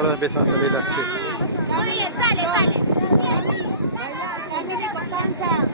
Ahora empiezan a salir las chicas. Muy bien, sale. Constanza.